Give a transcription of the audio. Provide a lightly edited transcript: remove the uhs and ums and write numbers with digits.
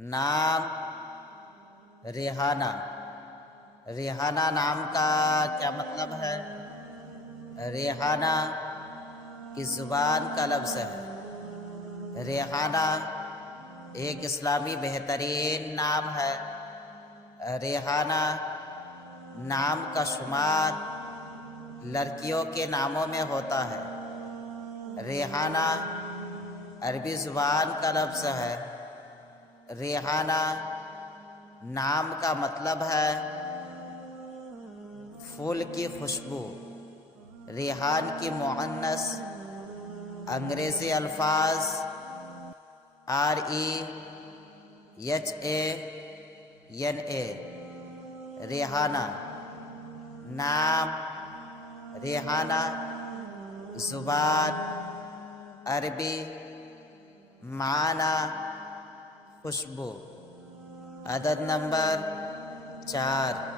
نام ریحانہ۔ ریحانہ نام کا کیا مطلب ہے؟ ریحانہ کی زبان کا لفظ ہے۔ ریحانہ ایک اسلامی بہترین نام ہے۔ ریحانہ نام کا شمار لڑکیوں کے ناموں میں ہوتا ہے۔ ریحانہ عربی زبان کا لفظ ہے۔ ریحانہ نام کا مطلب ہے پھول کی خوشبو۔ ریحان کی مؤنث انگریزی الفاظ REHANA۔ ریحانہ نام ریحانہ زبان عربی معنی خوشبو۔ عدد نمبر 4